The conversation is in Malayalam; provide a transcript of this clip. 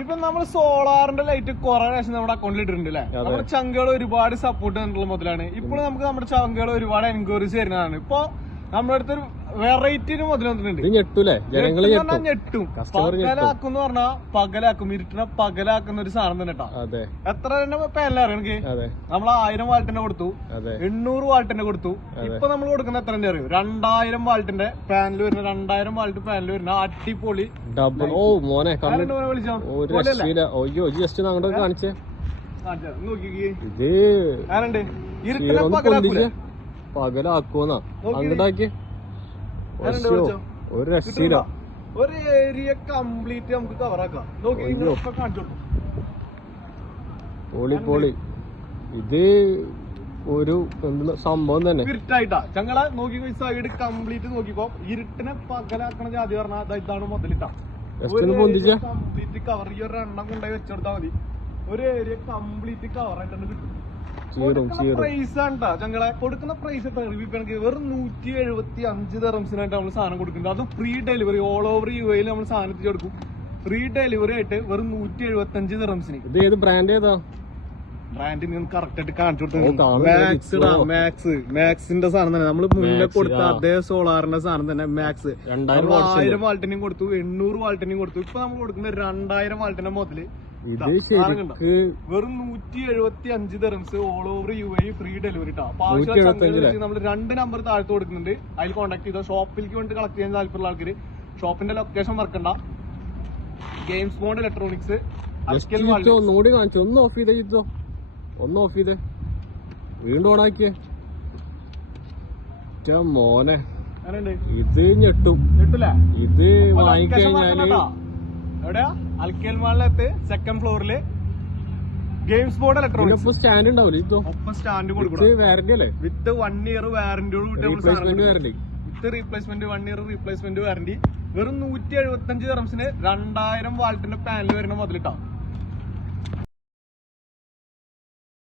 ഇപ്പൊ നമ്മൾ സോളാറിന്റെ ലൈറ്റ് കുറെ പ്രാവശ്യം നമ്മുടെ അക്കൗണ്ടിൽ ഇട്ടിട്ടുണ്ട് അല്ലേ. നമ്മുടെ ചങ്കുകൾ ഒരുപാട് സപ്പോർട്ട് തന്നിട്ടുള്ള മുതലാണ്. ഇപ്പോൾ നമുക്ക് നമ്മുടെ ചങ്കുകൾ ഒരുപാട് എൻക്വയറീസ് വരുന്നതാണ്. ഇപ്പൊ നമ്മുടെ അടുത്തൊരു വെറൈറ്റിന് മുതലുണ്ട് ഞെട്ടൂലേ? ജനങ്ങൾ ഞെട്ടും. പകലാക്കും എന്ന് പറഞ്ഞാ പകലാക്കും. ഇരുട്ടിനെ പകലാക്കുന്ന ഒരു സാധനം തന്നെ കേട്ടോ അതെ. എത്ര തന്നെ എനിക്ക് അതെ. നമ്മൾ ആയിരം വാൾട്ടിന്റെ കൊടുത്തു. എണ്ണൂറ് വാൾട്ടിന്റെ കൊടുത്തു. ഇപ്പൊ നമ്മൾ കൊടുക്കുന്ന എത്ര അറിയോ? രണ്ടായിരം വാൾട്ടിന്റെ പാനൽ വരുന്ന രണ്ടായിരം വാൾട്ട് പാനൽ വരുന്ന അടിപൊളി ഡബിൾ ഓ മോനെ വിളിച്ചോ? ഒയ്യോ ജസ്റ്റ് അങ്ങോട്ട് കാണിച്ചേ. ഇത് നോക്കി. അങ്ങോട്ടാക്കി? ഒരു രക്ഷയില്ല. ഒരു ഏരിയ കംപ്ലീറ്റ് നമുക്ക് കവർ ആക്കാം. നോക്കി. ഇങ്ങനെയൊക്കെ കാണിച്ചു പൊളി പൊളി. ഇത് ഒരു സംഭവം തന്നെ. ഇരുട്ടായിട്ടാ. ചങ്ങളെ നോക്കി ഈ സൈഡ് കംപ്ലീറ്റ് നോക്കിക്കോ. ഇരുട്ടിനെ പകലാക്കണ ജാതി പറഞ്ഞാൽ ഇതാണ് മുതലിട്ടാ. കംപ്ലീറ്റ് കവർ ഈ ഒരു എണ്ണം കൊണ്ടുപോയി വെച്ചെടുത്താൽ മതി. ഒരു ഏരിയ കംപ്ലീറ്റ് കവർ ആയിട്ട് തന്നെ കിട്ടും പ്രൈസ് ആണ് ട്ടാ ചങ്ങളെ കൊടുക്കുന്ന പ്രൈസ് എത്ര? വെറും നൂറ്റി എഴുപത്തി അഞ്ച് തെറംസിനായിട്ട് നമ്മൾ സാധനം കൊടുക്കുന്നുണ്ട്. അതും free delivery all over U എയിൽ നമ്മൾ സാധനം എത്തിച്ചു കൊടുക്കും. ഫ്രീ ഡെലിവറി ആയിട്ട് വെറും നൂറ്റി എഴുപത്തി അഞ്ച് തെറംസിന് ഇത് ഏത് ബ്രാൻഡ് ഏതാ? ബ്രാൻഡ് നിങ്ങൾ കറക്റ്റ് ആയിട്ട് കാണിച്ചു. മാക്സ് മാക്സ് മാക്സിന്റെ സാധനം തന്നെ. നമ്മൾ മുന്നേ കൊടുത്ത. അതേ സോളാറിന്റെ സാധനം തന്നെ മാക്സ് ആയിരം വാൾട്ടിനും കൊടുത്തു എണ്ണൂറ് വാൾട്ടിനും കൊടുത്തു. ഇപ്പൊ നമ്മൾ കൊടുക്കുന്ന രണ്ടായിരം വാൾട്ടിന്റെ മുതൽ ഇത് ശരിക്ക് വെറും നൂറ്റി എഴുപത്തി അഞ്ച് dirhams all over U A free delivery ട്ടോ അപ്പൊ 175 ല്ലേ? നമ്മൾ രണ്ട് നമ്പർ താഴ്ത്ത് കൊടുക്കുന്നുണ്ട്. അതിൽ കോൺടാക്ട് ചെയ്തോ. ഷോപ്പിലേക്ക് വേണ്ടി കളക്ട് ചെയ്യാൻ താല്പര്യമുള്ള ആൾക്കാര്. ഷോപ്പിന്റെ ലൊക്കേഷൻ മറക്കണ്ട ഗെയിംസ് ബോണ്ട് ഇലക്ട്രോണിക്സ് ഒന്നുകൂടി കാണിച്ചു. ഒന്ന് ഓഫ് ചെയ്തേ ചിത്തോ ഒന്ന് ഓഫ് ചെയ്തേ. വീണ്ടും ഓണാക്കിയേ മോനെ. ഇത് ഞെട്ടും. ഇത് വാങ്ങിക്കഴിഞ്ഞാൽ എവിടെയാ? അൽക്കേൽ മാളിനകത്ത് സെക്കൻഡ് ഫ്ലോറിൽ ഗെയിംസ് ബോർഡ് ഇലക്ട്രോണിക്സ് സ്റ്റാൻഡ് ഉണ്ടാവില്ല? ഒപ്പം സ്റ്റാൻഡ് കൊടുക്കണം. വാറന്റി അല്ലേ? വിത്ത് വൺ ഇയർ വാറന്റിയോട് കൂടി നമ്മൾ സാധനം. റീപ്ലേസ്മെന്റ് കൊടുക്കും. With replacement one year replacement warranty വെറും നൂറ്റി എഴുപത്തി അഞ്ച് റംസിന് രണ്ടായിരം വാൾട്ടിന്റെ പാനൽ വരുന്ന മുതലിട്ടാ